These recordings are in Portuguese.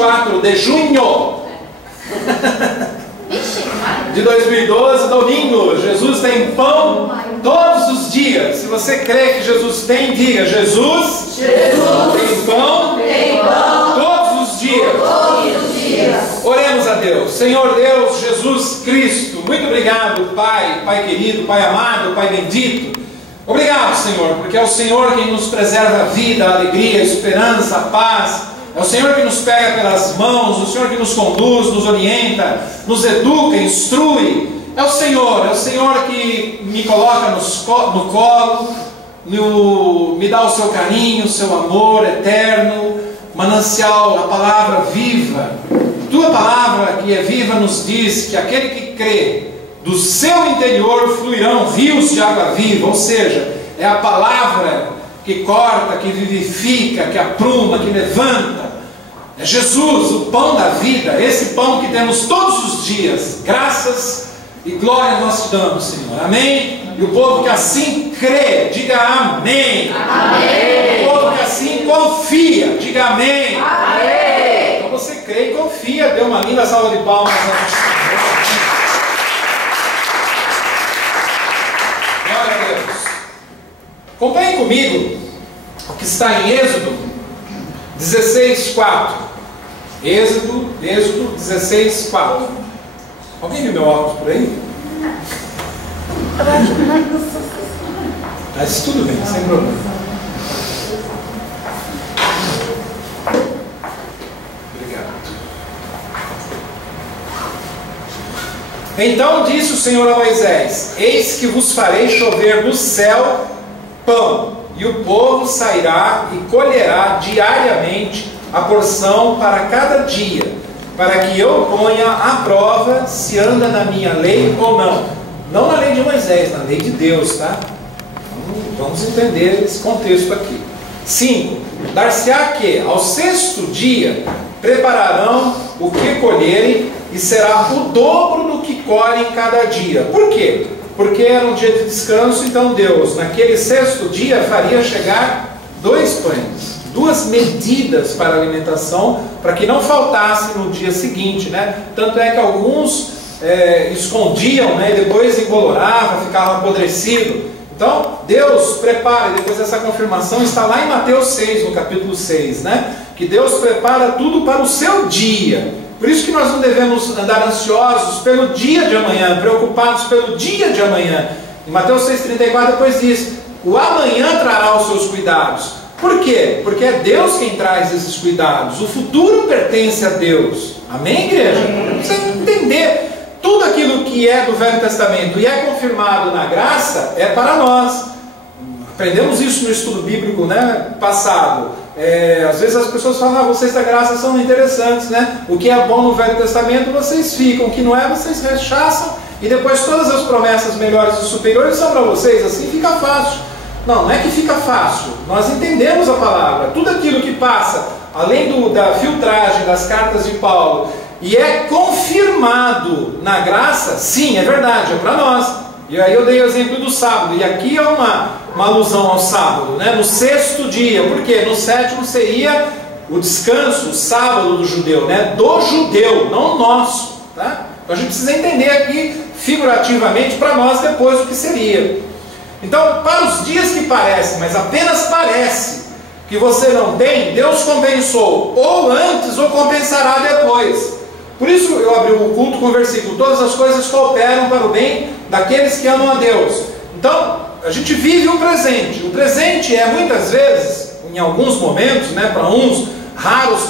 24 de junho de 2012, domingo. Jesus tem pão todos os dias. Se você crê que Jesus tem, diga: Jesus tem pão todos os dias. Oremos a Deus. Senhor Deus, Jesus Cristo, muito obrigado, Pai, Pai querido, Pai amado, Pai bendito. Obrigado, Senhor, porque é o Senhor quem nos preserva a vida, a alegria, a esperança, a paz. É o Senhor que nos pega pelas mãos, o Senhor que nos conduz, nos orienta, nos educa, instrui. É o Senhor que me coloca no colo, me dá o seu carinho, o seu amor eterno, manancial, a palavra viva. Tua palavra que é viva nos diz que aquele que crê, do seu interior fluirão rios de água viva. Ou seja, é a palavra que corta, que vivifica, que apruma, que levanta. É Jesus, o pão da vida, esse pão que temos todos os dias. Graças e glória nós te damos, Senhor. Amém? E o povo que assim crê, diga amém. Amém. O povo que assim confia, diga amém. Amém. Então você crê e confia. Dê uma linda salva de palmas ao Senhor. Glória a Deus. Acompanhe comigo o que está em Êxodo 16:4. Êxodo 16:4. Alguém viu meu óculos por aí? Mas tudo bem, sem problema. Obrigado. Então disse o Senhor a Moisés: eis que vos farei chover do céu pão, e o povo sairá e colherá diariamente a porção para cada dia, para que eu ponha à prova se anda na minha lei ou não. Não na lei de Moisés, na lei de Deus, tá? Vamos entender esse contexto aqui. 5. Dar-se-á que ao sexto dia prepararão o que colherem, e será o dobro do que colhem cada dia. Por quê? Porque era um dia de descanso, então Deus, naquele sexto dia, faria chegar 2 pães, 2 medidas para a alimentação, para que não faltasse no dia seguinte, né? Tanto é que alguns escondiam, né? E depois engolorava, ficava apodrecido. Então Deus prepara, e depois essa confirmação está lá em Mateus 6, no capítulo 6, né? Que Deus prepara tudo para o seu dia. Por isso que nós não devemos andar ansiosos pelo dia de amanhã, preocupados pelo dia de amanhã. Em Mateus 6,34 depois diz: o amanhã trará os seus cuidados. Por quê? Porque é Deus quem traz esses cuidados. O futuro pertence a Deus. Amém, igreja? Você entender tudo aquilo que é do Velho Testamento e é confirmado na graça, é para nós. Aprendemos isso no estudo bíblico, né, passado. Às vezes as pessoas falam: vocês da graça são interessantes, né? O que é bom no Velho Testamento vocês ficam, o que não é vocês rechaçam, e depois todas as promessas melhores e superiores são para vocês. Assim fica fácil. Não, não é que fica fácil. Nós entendemos a palavra. Tudo aquilo que passa, além da filtragem das cartas de Paulo, e é confirmado na graça, sim, é verdade, é para nós. E aí eu dei o exemplo do sábado, e aqui é uma alusão ao sábado, né? No sexto dia, porque no sétimo seria o descanso, o sábado do judeu, né? Do judeu, não nosso, tá? Então a gente precisa entender aqui, figurativamente, para nós depois o que seria. Então, para os dias que parecem, mas apenas parece, que você não tem, Deus compensou, ou antes, ou compensará depois. Por isso eu abri o culto com o versículo: todas as coisas cooperam para o bem daqueles que amam a Deus. Então, a gente vive o presente. O presente é muitas vezes, em alguns momentos, né, para uns, raros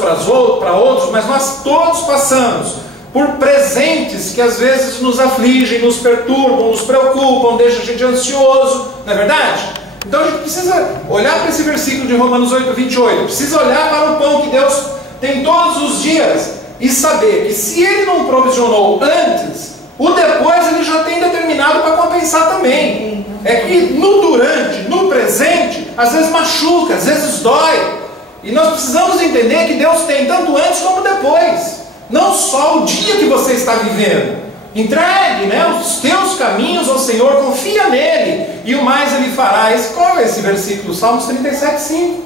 para outros, mas nós todos passamos por presentes que às vezes nos afligem, nos perturbam, nos preocupam, deixam a gente ansioso, não é verdade? Então a gente precisa olhar para esse versículo de Romanos 8:28, precisa olhar para o pão que Deus tem todos os dias e saber que se Ele não provisionou antes, o depois Ele já tem determinado para compensar também. É que no durante, no presente, às vezes machuca, às vezes dói, e nós precisamos entender que Deus tem tanto antes como depois. Não só o dia que você está vivendo. Entregue, né, os teus caminhos ao Senhor, confia nele, e o mais Ele fará. Qual é esse versículo? Salmos 37:5.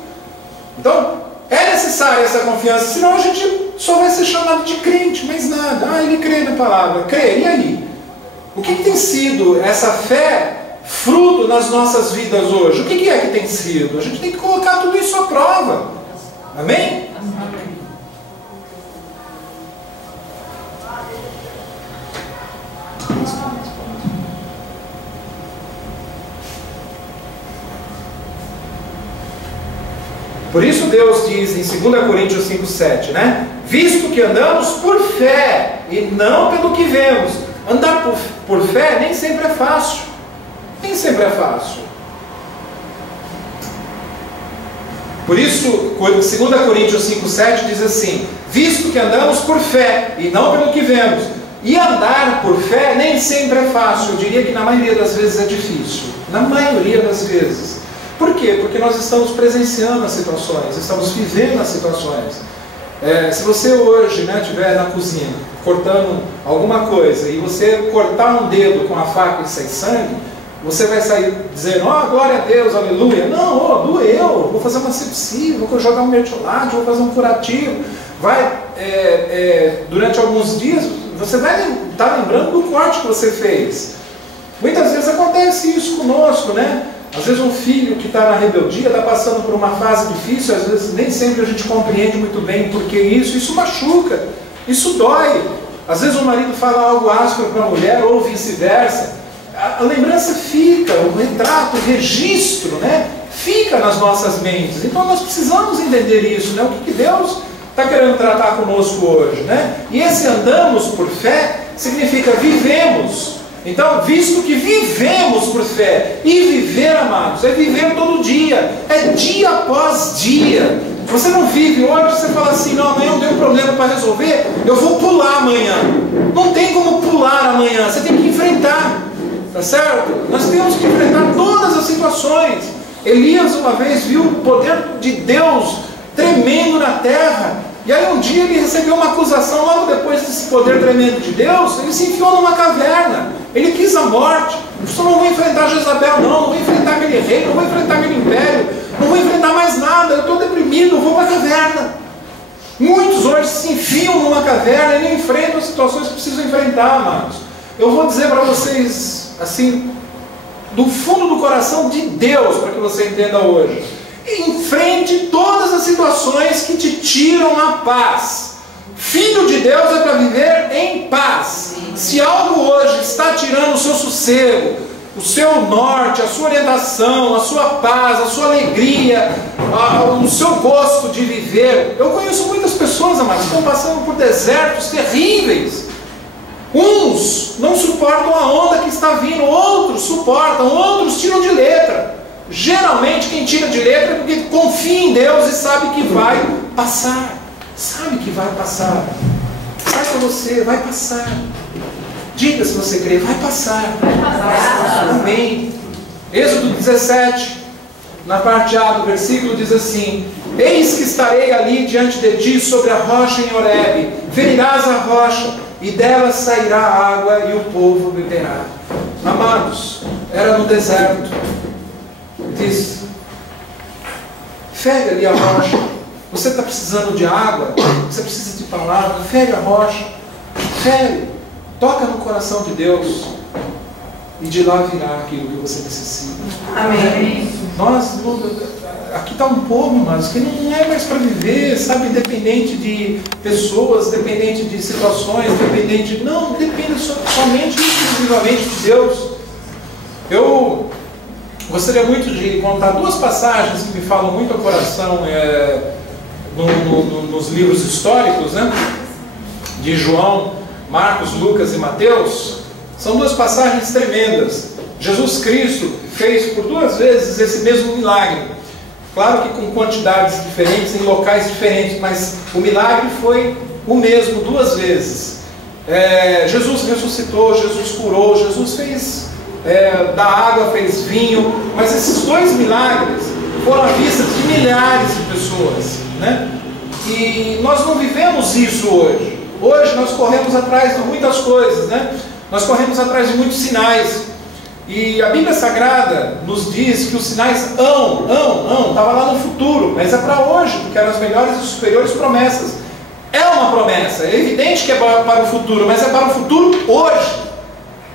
Então, é necessária essa confiança, senão a gente só chamado de crente, mais nada. Ah, ele crê na palavra, crê, e aí? O que tem sido essa fé fruto nas nossas vidas hoje? O que é que tem sido? A gente tem que colocar tudo isso à prova. Amém? Por isso Deus diz em 2 Coríntios 5,7, né? Visto que andamos por fé e não pelo que vemos. Andar por fé nem sempre é fácil. Nem sempre é fácil. Por isso, 2 Coríntios 5,7 diz assim: visto que andamos por fé e não pelo que vemos. E andar por fé nem sempre é fácil. Eu diria que na maioria das vezes é difícil. Na maioria das vezes. Por quê? Porque nós estamos presenciando as situações, estamos vivendo as situações. Se você hoje estiver na cozinha cortando alguma coisa e você cortar um dedo com a faca e sair sangue, você vai sair dizendo, glória a Deus, aleluia. Não, doeu, vou fazer uma sepsia, vou jogar um mertiolate, vou fazer um curativo. Durante alguns dias, você vai estar lembrando do corte que você fez. Muitas vezes acontece isso conosco, né? Às vezes um filho que está na rebeldia está passando por uma fase difícil, às vezes nem sempre a gente compreende muito bem por que isso machuca, isso dói. Às vezes o marido fala algo áspero para a mulher ou vice-versa. A lembrança fica, o retrato, o registro, fica nas nossas mentes. Então nós precisamos entender isso, o que Deus está querendo tratar conosco hoje. E esse andamos por fé significa vivemos. Então, visto que vivemos por fé, e viver, amados, é viver todo dia, é dia após dia. Você não vive hoje, você fala assim, não, amanhã eu tenho um problema para resolver, eu vou pular amanhã. Não tem como pular amanhã, você tem que enfrentar, tá certo? Nós temos que enfrentar todas as situações. Elias uma vez viu o poder de Deus tremendo na terra, e aí um dia ele recebeu uma acusação, logo depois desse poder tremendo de Deus, ele se enfiou numa caverna, ele quis a morte. Eu não vou enfrentar Jezabel, não vou enfrentar aquele rei, não vou enfrentar aquele império, não vou enfrentar mais nada, eu estou deprimido, eu vou para a caverna. Muitos hoje se enfiam numa caverna e não enfrentam as situações que precisam enfrentar, amados. Eu vou dizer para vocês, assim, do fundo do coração de Deus, para que você entenda hoje. Enfrente todas as situações que te tiram a paz. Filho de Deus é para viver em paz. Se algo hoje está tirando o seu sossego, o seu norte, a sua orientação, a sua paz, a sua alegria, o seu gosto de viver. Eu conheço muitas pessoas, amados, que estão passando por desertos terríveis. Uns não suportam a onda que está vindo, outros suportam, outros tiram de letra. Geralmente quem tira de letra é porque confia em Deus e sabe que vai passar. Sabe que vai passar. Sai para você, vai passar. Diga se você crê, vai passar. Vai passar. Amém. Êxodo 17, na parte A do versículo diz assim: eis que estarei ali diante de ti sobre a rocha em Horebe, ferirás a rocha e dela sairá água e o povo beberá. Amados, era no deserto. Diz, fere ali a rocha. Você está precisando de água, você precisa de palavra, fere a rocha, fere, toca no coração de Deus, e de lá virá aquilo que você necessita. Amém. Aqui está um povo, mas que não é mais para viver, sabe, dependente de pessoas, dependente de situações, não, depende somente e exclusivamente de Deus. Eu gostaria muito de contar duas passagens que me falam muito ao coração nos livros históricos, de João, Marcos, Lucas e Mateus. São duas passagens tremendas. Jesus Cristo fez por duas vezes esse mesmo milagre. Claro que com quantidades diferentes, em locais diferentes, mas o milagre foi o mesmo duas vezes. Jesus ressuscitou, Jesus curou, Jesus fez da água, fez vinho, mas esses dois milagres foram à vista de milhares de pessoas, E nós não vivemos isso hoje. Hoje nós corremos atrás de muitas coisas, Nós corremos atrás de muitos sinais. E a Bíblia Sagrada nos diz que os sinais estava lá no futuro, mas é para hoje, porque eram as melhores e superiores promessas. É uma promessa, é evidente que é para o futuro, mas é para o futuro hoje,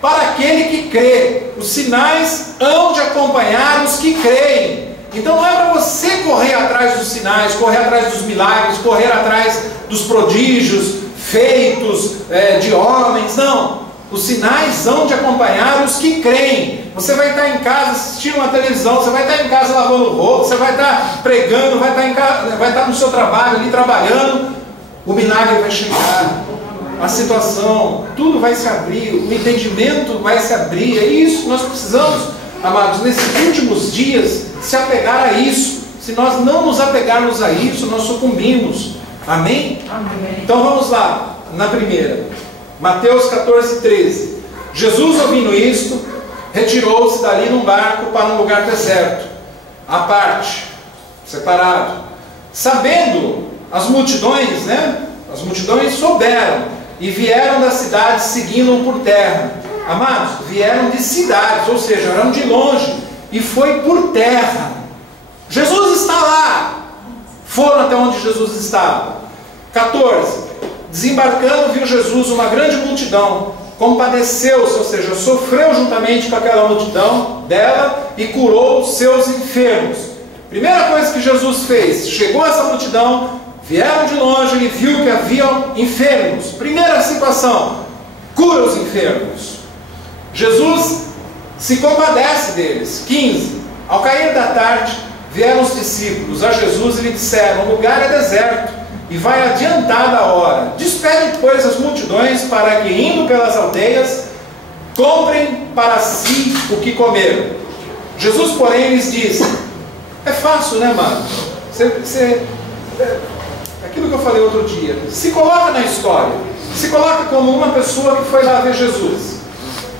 para aquele que crê. Os sinais hão de acompanhar os que creem. Então não é para você correr atrás dos sinais, correr atrás dos milagres, correr atrás dos prodígios feitos de homens, não. Os sinais hão de acompanhar os que creem. Você vai estar em casa assistindo uma televisão, você vai estar em casa lavando roupa, você vai estar pregando, vai estar no seu trabalho ali trabalhando. O milagre vai chegar, a situação, tudo vai se abrir, o entendimento vai se abrir. É isso que nós precisamos, amados, nesses últimos dias, se apegar a isso. Se nós não nos apegarmos a isso, nós sucumbimos. Amém? Amém. Então vamos lá, na primeira. Mateus 14, 13. Jesus, ouvindo isto, retirou-se dali num barco para um lugar deserto, à parte, separado. Sabendo as multidões, as multidões souberam e vieram da cidade seguindo-o por terra. Amados, vieram de cidades, ou seja, eram de longe, e foi por terra. Jesus está lá. Foram até onde Jesus estava. 14. Desembarcando, viu Jesus uma grande multidão, compadeceu-se, ou seja, sofreu juntamente com aquela multidão dela e curou os seus enfermos. Primeira coisa que Jesus fez, chegou essa multidão, vieram de longe, ele viu que haviam enfermos. Primeira situação, cura os enfermos. Jesus se compadece deles. 15. Ao cair da tarde, vieram os discípulos a Jesus e lhe disseram: o lugar é deserto e vai adiantada a hora. Despede, pois, as multidões para que, indo pelas aldeias, comprem para si o que comer. Jesus, porém, lhes disse: é fácil, né, mano? Aquilo que eu falei outro dia, se coloca na história, se coloca como uma pessoa que foi lá ver Jesus,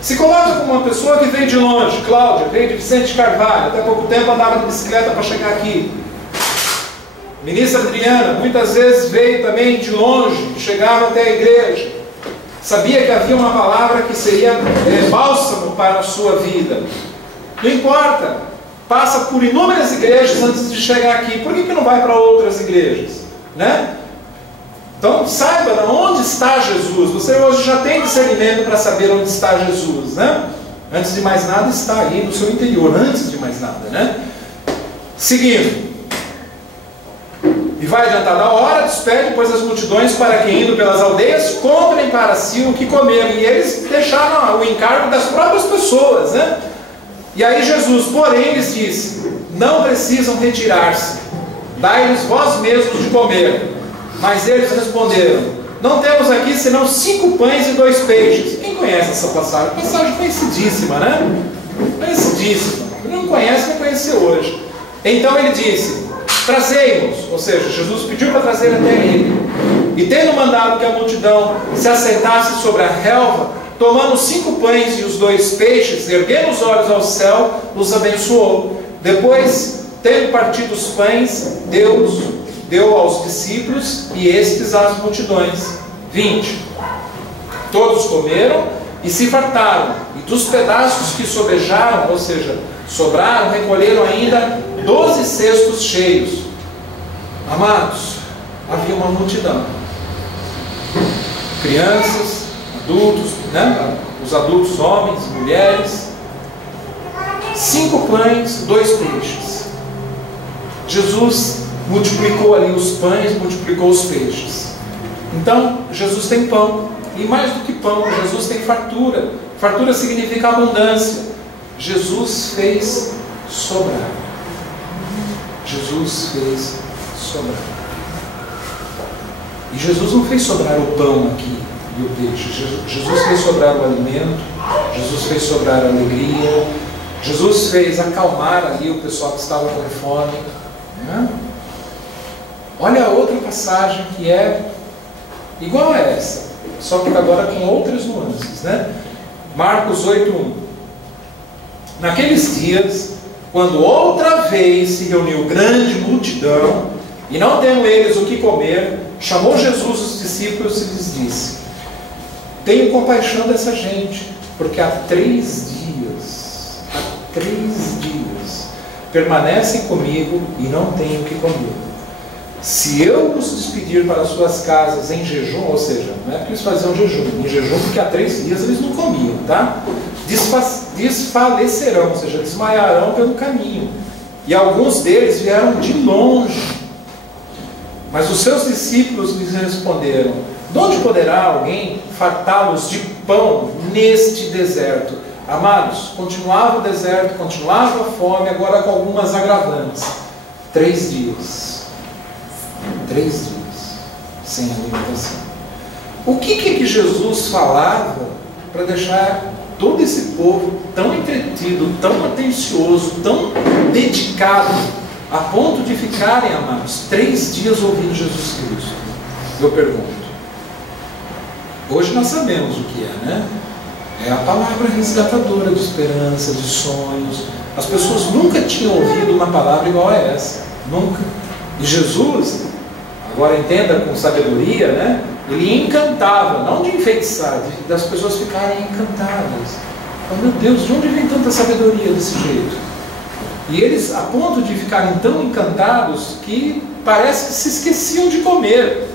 se coloca como uma pessoa que veio de longe. Cláudia veio de Vicente Carvalho, até pouco tempo andava de bicicleta para chegar aqui. Ministra Adriana muitas vezes veio também de longe, chegava até a igreja, sabia que havia uma palavra que seria bálsamo para a sua vida. Não importa, passa por inúmeras igrejas antes de chegar aqui. Por que não vai para outras igrejas? Então saiba de onde está Jesus. Você hoje já tem discernimento para saber onde está Jesus, Antes de mais nada, está aí no seu interior. Antes de mais nada, Seguindo. E vai adiantada a hora, despede, pois, as multidões para que, indo pelas aldeias, comprem para si o que comer. E eles deixaram o encargo das próprias pessoas, E aí Jesus, porém, lhes disse: não precisam retirar-se, dai-lhes vós mesmos de comer. Mas eles responderam: não temos aqui senão 5 pães e 2 peixes. Quem conhece essa passagem? Passagem conhecidíssima, Conhecidíssima. Quem não conhece, vai conhecer hoje. Então ele disse: trazei-nos, ou seja, Jesus pediu para trazer até ele. E tendo mandado que a multidão se assentasse sobre a relva, tomando os 5 pães e os 2 peixes, erguendo os olhos ao céu, os abençoou. Depois, tendo partido os pães, deu aos discípulos e estes às multidões. 20. Todos comeram e se fartaram, e dos pedaços que sobejaram, ou seja, sobraram, recolheram ainda 12 cestos cheios. Amados, havia uma multidão. Crianças, adultos, os adultos, homens, mulheres. 5 pães, 2 peixes. Jesus multiplicou ali os pães, multiplicou os peixes. Então, Jesus tem pão. E mais do que pão, Jesus tem fartura. Fartura significa abundância. Jesus fez sobrar. Jesus fez sobrar. E Jesus não fez sobrar o pão aqui e o peixe. Jesus fez sobrar o alimento. Jesus fez sobrar a alegria. Jesus fez acalmar ali o pessoal que estava com fome. Olha a outra passagem que é igual a essa, só que agora com outras nuances, Marcos 8:1. Naqueles dias, quando outra vez se reuniu grande multidão, e não tendo eles o que comer, chamou Jesus os discípulos e lhes disse: tenho compaixão dessa gente, porque há 3 dias permanecem comigo e não têm o que comer. Se eu os despedir para as suas casas em jejum, ou seja, não é porque eles faziam jejum, em jejum porque há 3 dias eles não comiam, tá? Desfalecerão, ou seja, desmaiarão pelo caminho. E alguns deles vieram de longe. Mas os seus discípulos lhes responderam: de onde poderá alguém fartá-los de pão neste deserto? Amados, continuava o deserto, continuava a fome, agora com algumas agravantes. 3 dias. 3 dias sem alimentação. O que Jesus falava para deixar todo esse povo tão entretido, tão atencioso, tão dedicado, a ponto de ficarem, amados, 3 dias ouvindo Jesus Cristo? Eu pergunto. Hoje nós sabemos o que é, né? É a palavra resgatadora de esperança, de sonhos. As pessoas nunca tinham ouvido uma palavra igual a essa. Nunca. E Jesus, agora entenda com sabedoria, né? Ele encantava, não de enfeitiçar, das pessoas ficarem encantadas. Oh, meu Deus, de onde vem tanta sabedoria desse jeito? E eles, a ponto de ficarem tão encantados, que parece que se esqueciam de comer.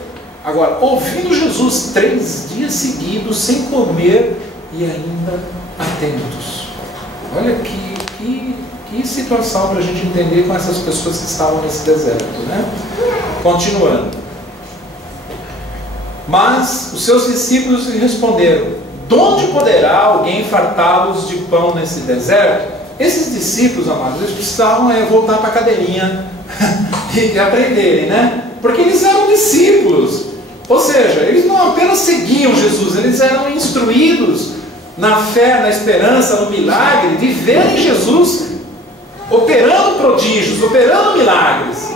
Agora, ouvindo Jesus 3 dias seguidos, sem comer e ainda atentos. Olha que situação para a gente entender com essas pessoas que estavam nesse deserto, né? Continuando. Mas os seus discípulos lhe responderam: de onde poderá alguém fartá-los de pão nesse deserto? Esses discípulos, amados, eles precisavam voltar para a cadeirinha e aprenderem, né? Porque eles eram discípulos. Ou seja, eles não apenas seguiam Jesus, eles eram instruídos na fé, na esperança, no milagre, de verem Jesus operando prodígios, operando milagres.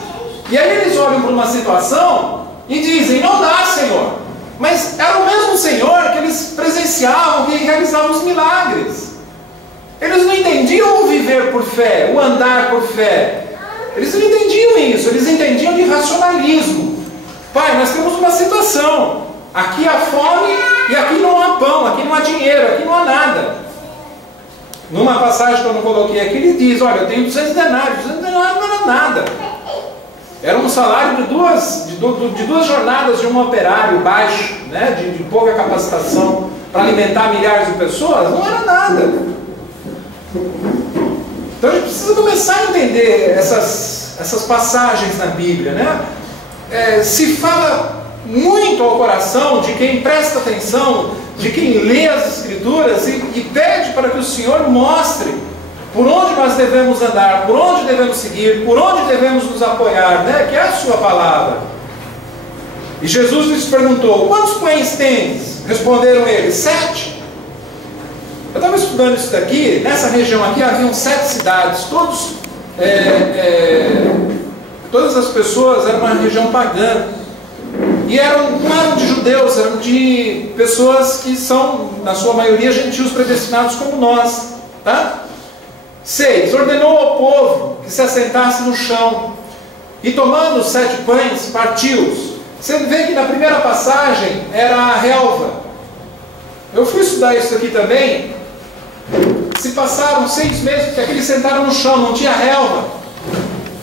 E aí eles olham para uma situação e dizem: não dá, Senhor. Mas era o mesmo Senhor que eles presenciavam, que realizavam os milagres. Eles não entendiam o viver por fé, o andar por fé. Eles não entendiam isso, eles entendiam de racionalismo. Pai, nós temos uma situação. Aqui há fome e aqui não há pão, aqui não há dinheiro, aqui não há nada. Numa passagem que eu não coloquei aqui, ele diz: olha, eu tenho 200 denários. 200 denários não era nada. Era um salário de duas jornadas de um operário baixo, né, de pouca capacitação, para alimentar milhares de pessoas. Não era nada. Então a gente precisa começar a entender essas passagens na Bíblia, né? Se fala muito ao coração de quem presta atenção, de quem lê as Escrituras e pede para que o Senhor mostre por onde nós devemos andar, por onde devemos seguir, por onde devemos nos apoiar, né? Que é a sua palavra. E Jesus lhes perguntou: quantos pães tens? Responderam eles: 7. Eu estava estudando isso daqui. Nessa região aqui haviam 7 cidades. Todas as pessoas eram uma região pagã. E não eram de judeus, eram de pessoas que são, na sua maioria, gentios predestinados como nós, tá? 6. Ordenou ao povo que se assentasse no chão, e tomando os 7 pães, partiu-os. Você vê que na primeira passagem era a relva. Eu fui estudar isso aqui também. Se passaram 6 meses, porque aqueles sentaram no chão, não tinha relva.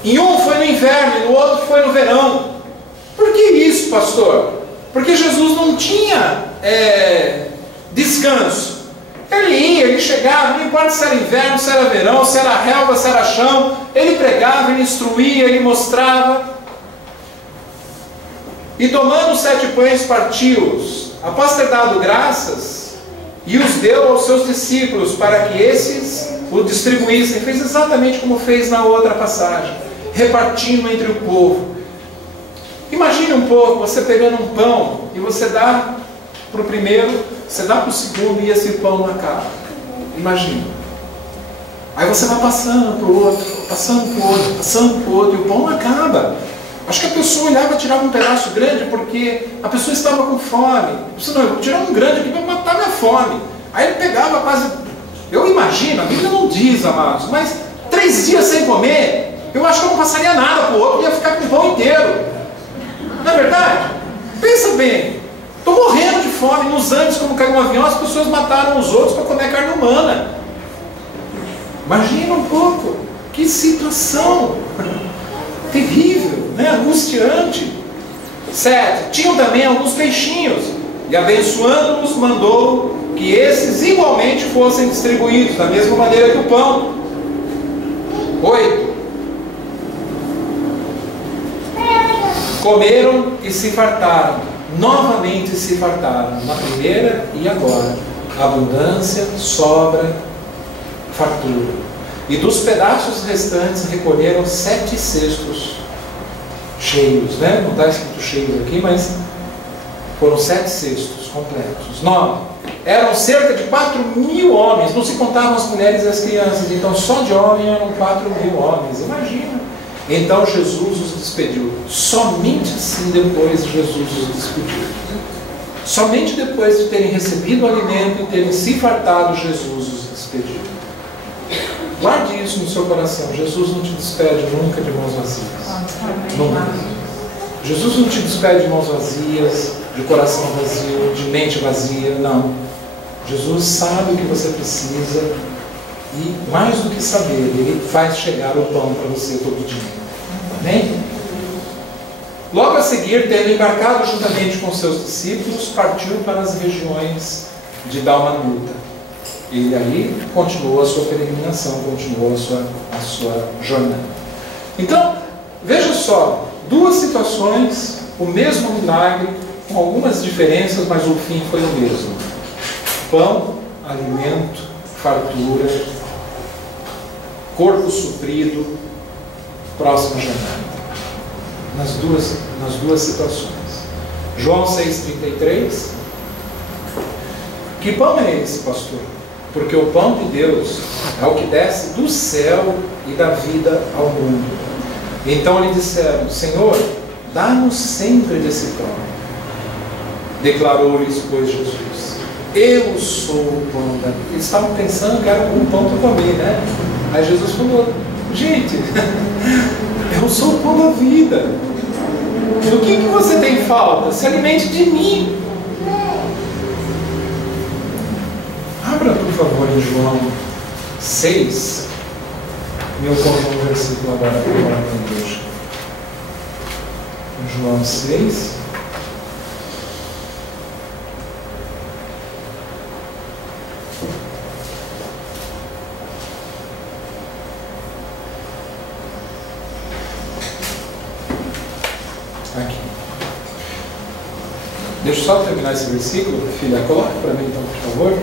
Em um foi no inverno, e no outro foi no verão. Por que isso, pastor? Porque Jesus não tinha descanso. Ele ia, ele chegava, não importa se era inverno, se era verão, se era relva, se era chão. Ele pregava, ele instruía, ele mostrava. E tomando os 7 pães, partiu-os. Após ter dado graças, e os deu aos seus discípulos, para que esses o distribuíssem. Fez exatamente como fez na outra passagem, repartindo entre o povo. Imagine um pouco, você pegando um pão, e você dá para o primeiro, você dá para o segundo, e esse pão não acaba. Imagina. Aí você vai passando para o outro, passando para o outro, passando para o outro, e o pão não acaba. Acho que a pessoa olhava e tirava um pedaço grande, porque a pessoa estava com fome. Não, eu vou tirar um grande aqui para matar minha fome. Aí ele pegava quase... Eu imagino, a Bíblia não diz, amados, mas 3 dias sem comer, eu acho que eu não passaria nada para o outro, ia ficar com o pão inteiro. Não é verdade? Pensa bem. Estou morrendo de fome. Nos Andes, como caiu um avião, as pessoas mataram os outros para comer carne humana. Imagina um pouco. Que situação terrível. né? Angustiante. 7. Tinham também alguns peixinhos, e abençoando-os, mandou que esses igualmente fossem distribuídos, da mesma maneira que o pão. 8. Comeram e se fartaram, novamente se fartaram, na primeira e agora. Abundância, sobra, fartura. E dos pedaços restantes recolheram 7 cestos cheios, né? Não está escrito cheios aqui, mas foram 7 cestos completos. 9. Eram cerca de 4.000 homens, não se contavam as mulheres e as crianças, então só de homem eram 4.000 homens, imagina. Então Jesus os despediu. Somente assim depois Jesus os despediu. Somente depois de terem recebido o alimento e terem se fartado, Jesus os despediu. Guarde isso no seu coração. Jesus não te despede nunca de mãos vazias. Nunca. Jesus não te despede de mãos vazias, de coração vazio, de mente vazia. Não. Jesus sabe o que você precisa e, mais do que saber, Ele faz chegar o pão para você todo dia. Amém? Logo a seguir, tendo embarcado juntamente com seus discípulos, partiu para as regiões de Dalmanuta. E aí continuou a sua peregrinação, continuou a sua jornada. Então, veja só, 2 situações, o mesmo milagre, com algumas diferenças, mas o fim foi o mesmo. Pão, alimento, fartura, corpo suprido, próxima jornada. Nas duas situações. João 6,33. Que pão é esse, pastor? Porque o pão de Deus é o que desce do céu e dá vida ao mundo. Então lhe disseram: Senhor, dá-nos sempre desse pão. Declarou-lhes, pois, Jesus: Eu sou o pão da vida. Eles estavam pensando que era um pão para comer, né? Aí Jesus falou: gente, eu sou o pão da vida. Do que você tem falta? Se alimente de mim. Abra, por favor, em João 6. Meu colocar um versículo agora para falar com Deus. João 6. Aqui. Deixa eu só terminar esse versículo, filha. Coloca para mim então, por favor.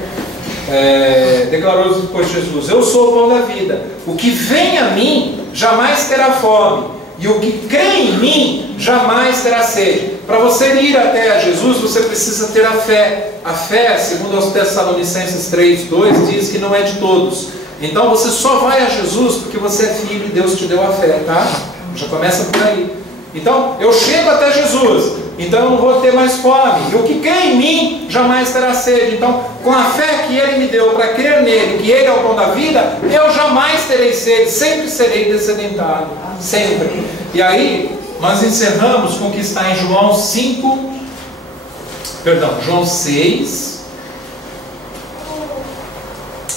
Declarou depois Jesus: Eu sou o pão da vida. O que vem a mim jamais terá fome, e o que crê em mim jamais terá sede. Para você ir até a Jesus, você precisa ter a fé. A fé, segundo aos Tessalonicenses 3:2, diz que não é de todos. Então você só vai a Jesus porque você é filho e Deus te deu a fé, tá? Já começa por aí. Então, eu chego até Jesus, então eu não vou ter mais fome. E o que crê em mim jamais terá sede. Então, com a fé que Ele me deu para crer nele, que Ele é o pão da vida, eu jamais terei sede, sempre serei dessedentário. Sempre. E aí, nós encerramos com o que está em João 6,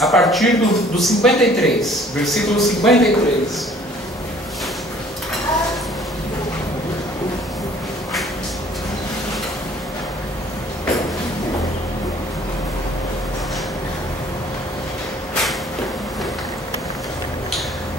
a partir do 53, versículo 53.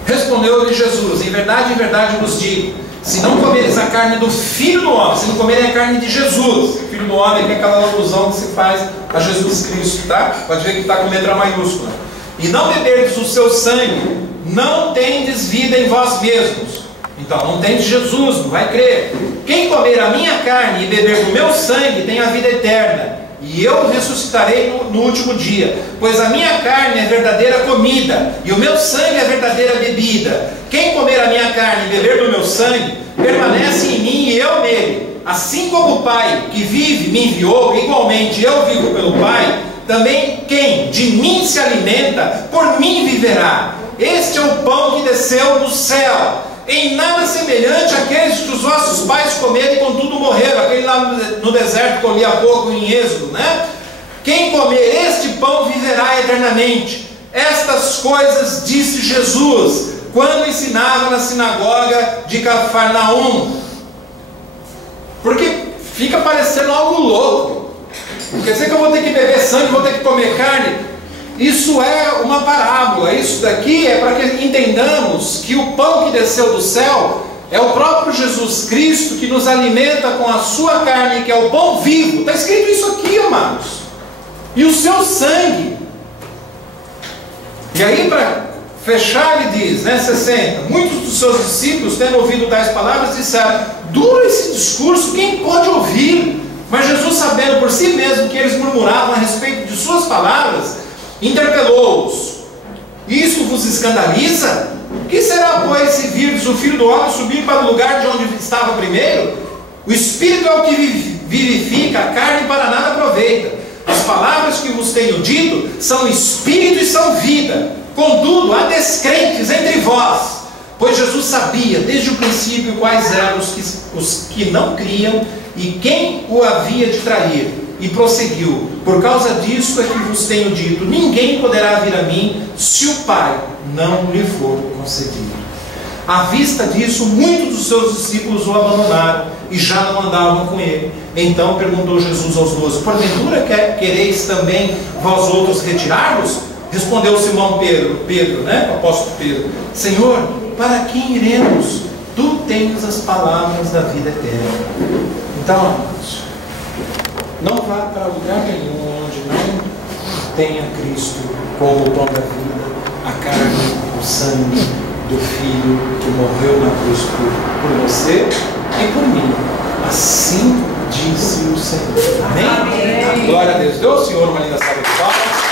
Respondeu-lhe Jesus: Em verdade vos digo, se não comeres a carne do Filho do Homem, se não comerem a carne de Jesus, Filho do Homem, que é aquela alusão que se faz a Jesus Cristo, tá? Pode ver que está com letra maiúscula. E não beberdes o seu sangue, não tendes vida em vós mesmos. Então, não tendes Jesus, não vai crer. Quem comer a minha carne e beber do meu sangue tem a vida eterna, e eu ressuscitarei no último dia. Pois a minha carne é verdadeira comida, e o meu sangue é verdadeira bebida. Quem comer a minha carne e beber do meu sangue, permanece em mim e eu nele. Assim como o Pai que vive me enviou, igualmente eu vivo pelo Pai, também quem de mim se alimenta, por mim viverá. Este é o pão que desceu do céu, em nada semelhante àqueles que os vossos pais comeram e contudo morreram. Aquele lá no deserto que eu li há pouco em Êxodo, né? Quem comer este pão viverá eternamente. Estas coisas disse Jesus quando ensinava na sinagoga de Cafarnaum. Porque fica parecendo algo louco. Quer dizer que eu vou ter que beber sangue, vou ter que comer carne? Isso é uma parábola. Isso daqui é para que entendamos que o pão que desceu do céu é o próprio Jesus Cristo, que nos alimenta com a sua carne, que é o pão vivo. Está escrito isso aqui, amados. E o seu sangue. E aí, para fechar, ele diz, né, 60, muitos dos seus discípulos, tendo ouvido tais palavras, disseram: duro esse discurso, quem pode ouvir? Mas Jesus, sabendo por si mesmo que eles murmuravam a respeito de suas palavras, interpelou-os: isto vos escandaliza? Que será, pois, se virdes o Filho do Homem subir para o lugar de onde estava primeiro? O Espírito é o que vivifica, a carne para nada aproveita. As palavras que vos tenho dito são Espírito e são vida. Contudo, há descrentes entre vós, pois Jesus sabia desde o princípio quais eram os que não criam e quem o havia de trair. E prosseguiu: por causa disso é que vos tenho dito, ninguém poderá vir a mim se o Pai não lhe for concedido. À vista disso, muitos dos seus discípulos o abandonaram e já não andavam com ele. Então perguntou Jesus aos 12: porventura quereis também vós outros retirar-vos? Respondeu Simão Pedro, né, o apóstolo Pedro: Senhor, para quem iremos? Tu tens as palavras da vida eterna. Então, amados, não vá para lugar nenhum onde não tenha Cristo como o pão da vida, a carne, o sangue do Filho que morreu na cruz por você e por mim. Assim disse o Senhor. Amém? Amém. Glória a Deus. Dê ao Senhor uma linda salva de palmas.